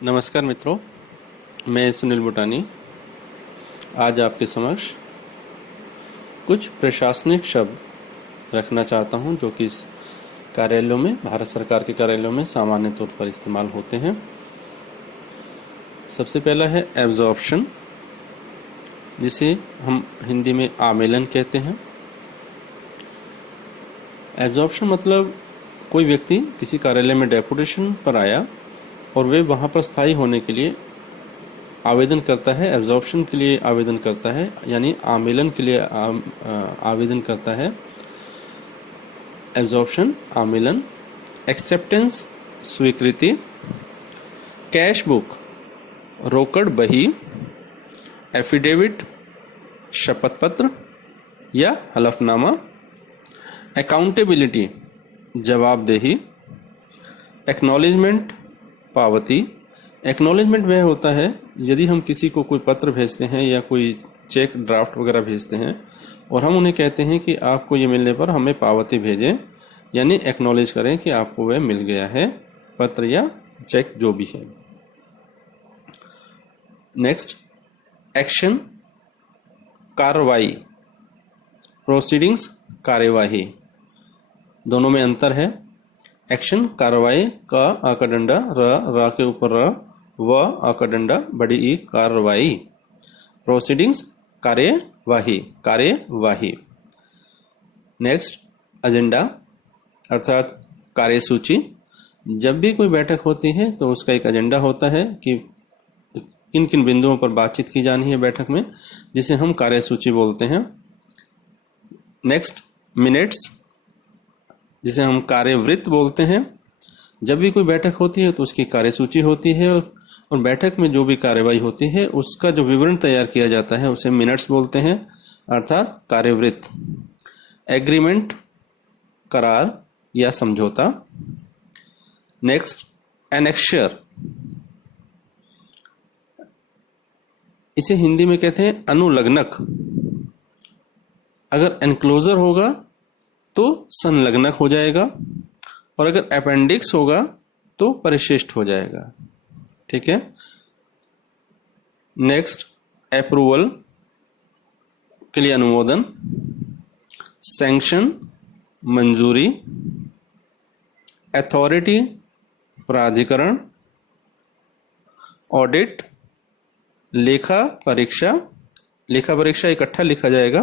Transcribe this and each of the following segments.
नमस्कार मित्रों, मैं सुनील बुटानी आज आपके समक्ष कुछ प्रशासनिक शब्द रखना चाहता हूं जो कि इस कार्यालयों में, भारत सरकार के कार्यालयों में सामान्य तौर पर इस्तेमाल होते हैं। सबसे पहला है एब्जॉर्प्शन, जिसे हम हिंदी में आमेलन कहते हैं। एब्जॉर्प्शन मतलब कोई व्यक्ति किसी कार्यालय में डेपुटेशन पर आया और वे वहाँ पर स्थायी होने के लिए आवेदन करता है, एब्जॉर्प्शन के लिए आवेदन करता है, यानी आमेलन के लिए आवेदन करता है। एब्जॉर्प्शन, आमेलन, एक्सेप्टेंस, स्वीकृति, कैश बुक, रोकड़ बही, एफिडेविट, शपथ पत्र या हलफनामा, अकाउंटेबिलिटी, जवाबदेही, एक्नॉलेजमेंट, पावती। एक्नॉलेजमेंट वह होता है यदि हम किसी को कोई पत्र भेजते हैं या कोई चेक ड्राफ्ट वगैरह भेजते हैं और हम उन्हें कहते हैं कि आपको ये मिलने पर हमें पावती भेजें, यानी एक्नॉलेज करें कि आपको वह मिल गया है, पत्र या चेक जो भी है। नेक्स्ट, एक्शन, कार्रवाई, प्रोसीडिंग्स, कार्यवाही, दोनों में अंतर है। एक्शन, कार्रवाई, का आ का डंडा, रा के ऊपर र, व आ का डंडा, बड़ी ई, कार्रवाई। प्रोसीडिंग्स, कार्यवाही, कार्यवाही। नेक्स्ट, एजेंडा अर्थात कार्यसूची। जब भी कोई बैठक होती है तो उसका एक एजेंडा होता है कि किन किन बिंदुओं पर बातचीत की जानी है बैठक में, जिसे हम कार्यसूची बोलते हैं। नेक्स्ट, मिनट्स, जिसे हम कार्यवृत्त बोलते हैं। जब भी कोई बैठक होती है तो उसकी कार्यसूची होती है और बैठक में जो भी कार्यवाही होती है उसका जो विवरण तैयार किया जाता है उसे मिनट्स बोलते हैं, अर्थात कार्यवृत्त। एग्रीमेंट, करार या समझौता। नेक्स्ट, एनेक्शर, इसे हिंदी में कहते हैं अनुलग्नक। अगर एनक्लोजर होगा तो संलग्नक हो जाएगा और अगर अपेंडिक्स होगा तो परिशिष्ट हो जाएगा। ठीक है। नेक्स्ट, अप्रूवल के लिए अनुमोदन, सैंक्शन, मंजूरी, अथॉरिटी, प्राधिकरण, ऑडिट, लेखा परीक्षा, लेखा परीक्षा इकट्ठा लिखा जाएगा,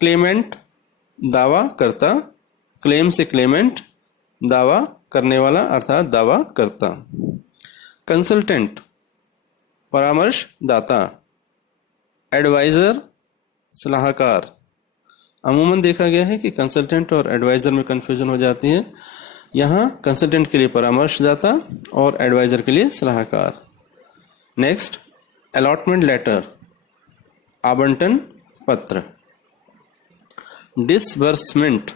क्लेमेंट, दावा करता, क्लेम से क्लेमेंट, दावा करने वाला अर्थात दावा करता, कंसल्टेंट, परामर्शदाता, एडवाइजर, सलाहकार। अमूमन देखा गया है कि कंसल्टेंट और एडवाइजर में कंफ्यूजन हो जाती है। यहाँ कंसल्टेंट के लिए परामर्शदाता और एडवाइजर के लिए सलाहकार। नेक्स्ट, अलॉटमेंट लेटर, आवंटन पत्र, डिसबर्समेंट,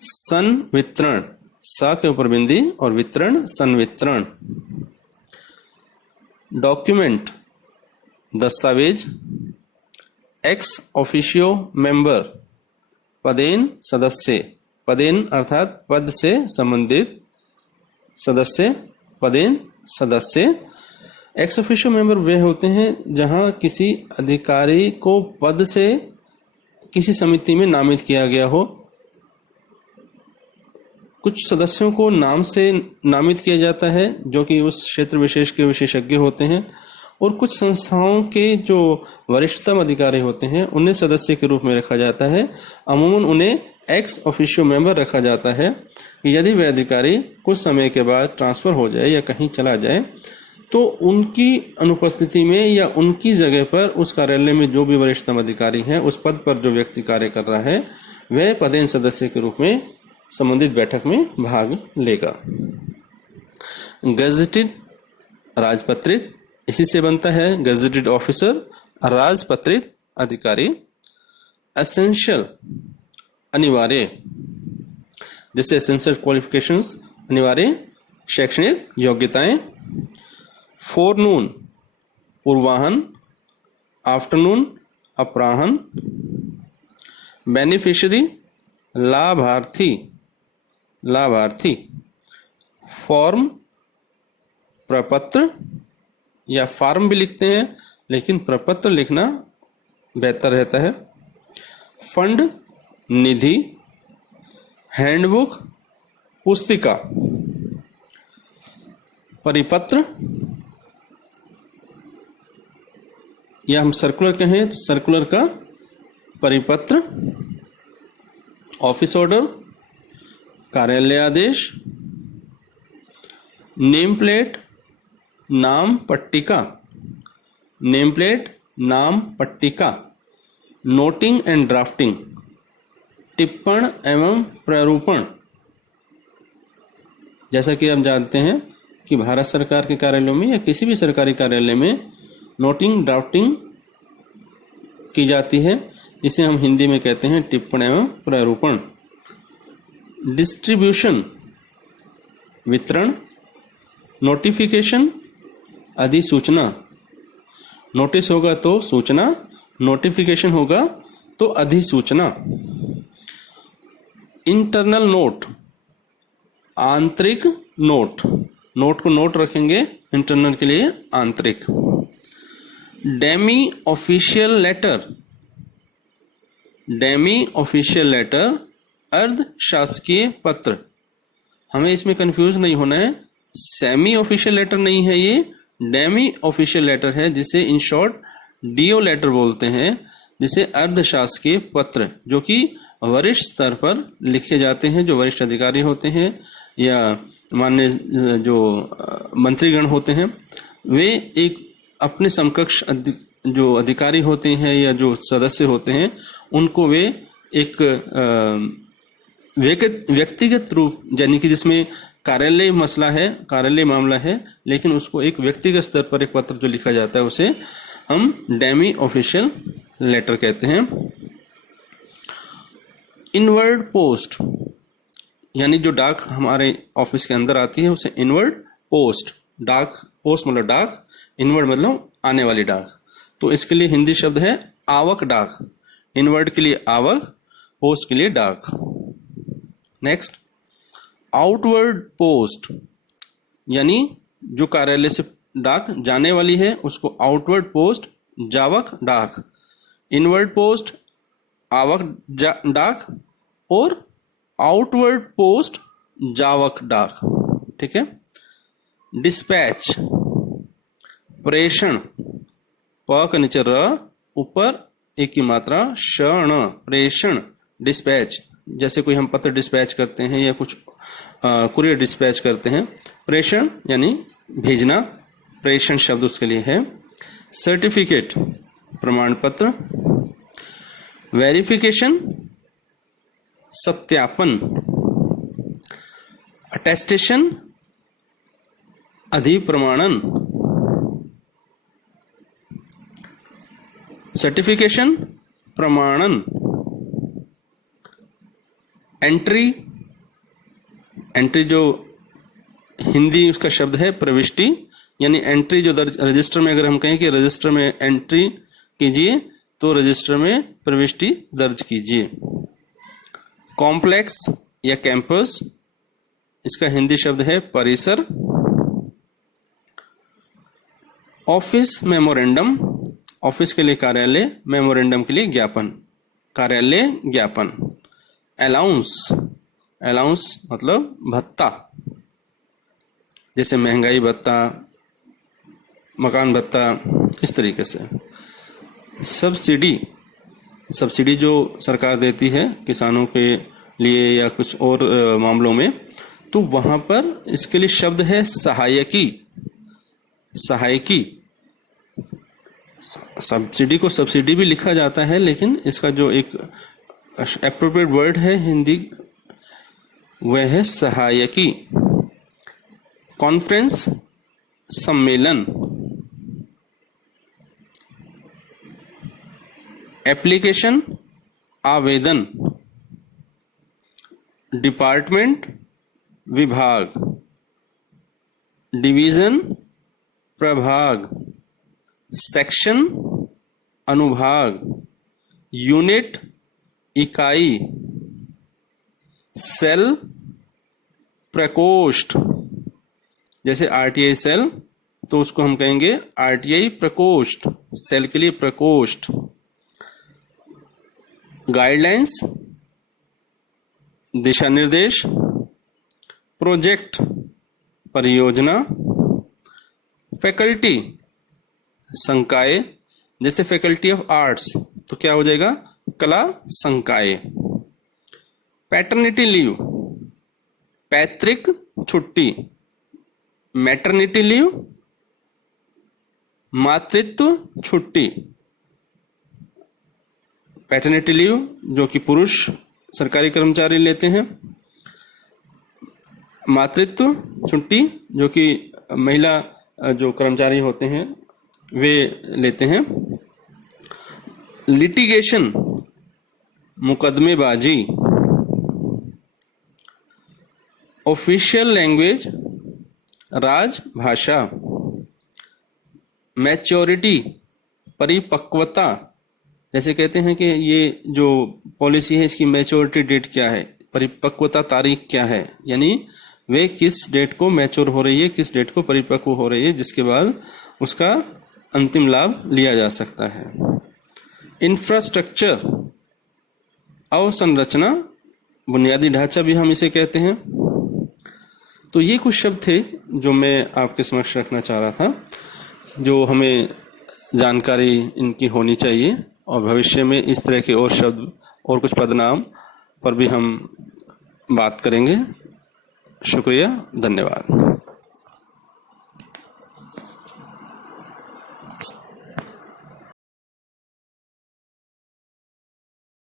संवितरण, सा के ऊपर बिंदी और वितरण, संवितरण। डॉक्यूमेंट, दस्तावेज, एक्स ऑफिशियो मेंबर, पदेन सदस्य, पदेन अर्थात पद से संबंधित, सदस्य, पदेन सदस्य। एक्स ऑफिशियो मेंबर वे होते हैं जहां किसी अधिकारी को पद से किसी समिति में नामित किया गया हो। कुछ सदस्यों को नाम से नामित किया जाता है जो कि उस क्षेत्र विशेष के विशेषज्ञ होते हैं, और कुछ संस्थाओं के जो वरिष्ठतम अधिकारी होते हैं उन्हें सदस्य के रूप में रखा जाता है। अमूमन उन्हें एक्स ऑफिशियो मेंबर रखा जाता है कि यदि वह अधिकारी कुछ समय के बाद ट्रांसफर हो जाए या कहीं चला जाए तो उनकी अनुपस्थिति में या उनकी जगह पर उस कार्यालय में जो भी वरिष्ठतम अधिकारी हैं, उस पद पर जो व्यक्ति कार्य कर रहा है, वह पदेन सदस्य के रूप में संबंधित बैठक में भाग लेगा। गजेटेड, राजपत्रित, इसी से बनता है गजेटेड ऑफिसर, राजपत्रित अधिकारी। एसेंशियल, अनिवार्य, जैसे एसेंशियल क्वालिफिकेशंस, अनिवार्य शैक्षणिक योग्यताएं। फोरनून, पूर्वाहन, आफ्टरनून, अपराहन। बेनिफिशियरी, लाभार्थी, लाभार्थी। फॉर्म, प्रपत्र या फॉर्म भी लिखते हैं, लेकिन प्रपत्र लिखना बेहतर रहता है। फंड, निधि, हैंडबुक, पुस्तिका। परिपत्र या हम सर्कुलर कहें तो सर्कुलर का परिपत्र। ऑफिस ऑर्डर, कार्यालय आदेश। नेम प्लेट, नाम पट्टिका। नेम प्लेट, नाम पट्टिका। नोटिंग एंड ड्राफ्टिंग, टिप्पण एवं प्रारूपण। जैसा कि हम जानते हैं कि भारत सरकार के कार्यालयों में या किसी भी सरकारी कार्यालय में नोटिंग ड्राफ्टिंग की जाती है, इसे हम हिंदी में कहते हैं टिप्पण एवं प्रारूपण। डिस्ट्रीब्यूशन, वितरण। नोटिफिकेशन, अधिसूचना। नोटिस होगा तो सूचना, नोटिफिकेशन होगा तो अधिसूचना। इंटरनल नोट, आंतरिक नोट। नोट को नोट रखेंगे, इंटरनल के लिए आंतरिक। Demi official letter. Demi official letter, अर्ध शासकीय पत्र। हमें इसमें कंफ्यूज नहीं होना है, सेमी ऑफिशियल लेटर नहीं है ये, डेमी ऑफिशियल लेटर है, जिसे इन शॉर्ट डीओ लेटर बोलते हैं, जिसे अर्धशासकीय पत्र, जो कि वरिष्ठ स्तर पर लिखे जाते हैं, जो वरिष्ठ अधिकारी होते हैं या माननीय जो मंत्रीगण होते हैं, वे एक अपने समकक्ष जो अधिकारी होते हैं या जो सदस्य होते हैं, उनको वे एक व्यक्तिगत रूप, यानी कि जिसमें कार्यालय मसला है, कार्यालय मामला है, लेकिन उसको एक व्यक्तिगत स्तर पर एक पत्र जो लिखा जाता है उसे हम डेमी ऑफिशियल लेटर कहते हैं। इनवर्ड पोस्ट, यानी जो डाक हमारे ऑफिस के अंदर आती है उसे इनवर्ड पोस्ट। डाक, पोस्ट मतलब डाक, इनवर्ड मतलब आने वाली डाक। तो इसके लिए हिंदी शब्द है आवक डाक। इनवर्ड के लिए आवक, पोस्ट के लिए डाक। नेक्स्ट, आउटवर्ड पोस्ट, यानी जो कार्यालय से डाक जाने वाली है उसको आउटवर्ड पोस्ट, जावक डाक। इनवर्ड पोस्ट, आवक डाक, और आउटवर्ड पोस्ट, जावक डाक। ठीक है। डिस्पैच, प्रेषण, प का नीचे र, ऊपर एक की मात्रा षण, प्रेषण, डिस्पैच। जैसे कोई हम पत्र डिस्पैच करते हैं या कुछ कुरियर डिस्पैच करते हैं। प्रेषण यानी भेजना, प्रेषण शब्द उसके लिए है। सर्टिफिकेट, प्रमाण पत्र। वेरिफिकेशन, सत्यापन। अटेस्टेशन, अधिप्रमाणन। सर्टिफिकेशन, प्रमाणन। एंट्री, एंट्री जो हिंदी उसका शब्द है प्रविष्टि, यानी एंट्री जो दर्ज रजिस्टर में, अगर हम कहें कि रजिस्टर में एंट्री कीजिए तो रजिस्टर में प्रविष्टि दर्ज कीजिए। कॉम्प्लेक्स या कैंपस, इसका हिंदी शब्द है परिसर। ऑफिस मेमोरेंडम, ऑफिस के लिए कार्यालय, मेमोरेंडम के लिए ज्ञापन, कार्यालय ज्ञापन। अलाउंस, अलाउंस मतलब भत्ता, जैसे महंगाई भत्ता, मकान भत्ता, इस तरीके से। सब्सिडी, सब्सिडी जो सरकार देती है किसानों के लिए या कुछ और मामलों में, तो वहां पर इसके लिए शब्द है सहायकी। सहायकी, सब्सिडी को सब्सिडी भी लिखा जाता है, लेकिन इसका जो एक एप्रोप्रिएट वर्ड है हिंदी वह है सहायकी। कॉन्फ्रेंस, सम्मेलन। एप्लीकेशन, आवेदन। डिपार्टमेंट, विभाग। डिवीजन, प्रभाग। सेक्शन, अनुभाग। यूनिट, इकाई। सेल, प्रकोष्ठ। जैसे आरटीआई सेल, तो उसको हम कहेंगे आरटीआई प्रकोष्ठ, सेल के लिए प्रकोष्ठ। गाइडलाइंस दिशा निर्देश, प्रोजेक्ट परियोजना, फैकल्टी संकाय, जैसे फैकल्टी ऑफ आर्ट्स तो क्या हो जाएगा, कला संकाय। पैटर्निटी लीव पैतृक छुट्टी, मैटरनिटी लीव मातृत्व छुट्टी। पैटर्निटी लीव जो कि पुरुष सरकारी कर्मचारी लेते हैं, मातृत्व छुट्टी जो कि महिला जो कर्मचारी होते हैं वे लेते हैं। लिटिगेशन मुकदमेबाजी। ऑफिशियल लैंग्वेज राजभाषा। मैच्योरिटी परिपक्वता, जैसे कहते हैं कि ये जो पॉलिसी है इसकी मैच्योरिटी डेट क्या है, परिपक्वता तारीख क्या है, यानी वे किस डेट को मैच्योर हो रही है, किस डेट को परिपक्व हो रही है, जिसके बाद उसका अंतिम लाभ लिया जा सकता है। इंफ्रास्ट्रक्चर अवसंरचना, बुनियादी ढांचा भी हम इसे कहते हैं। तो ये कुछ शब्द थे जो मैं आपके समक्ष रखना चाह रहा था, जो हमें जानकारी इनकी होनी चाहिए, और भविष्य में इस तरह के और शब्द और कुछ पदनाम पर भी हम बात करेंगे। शुक्रिया, धन्यवाद।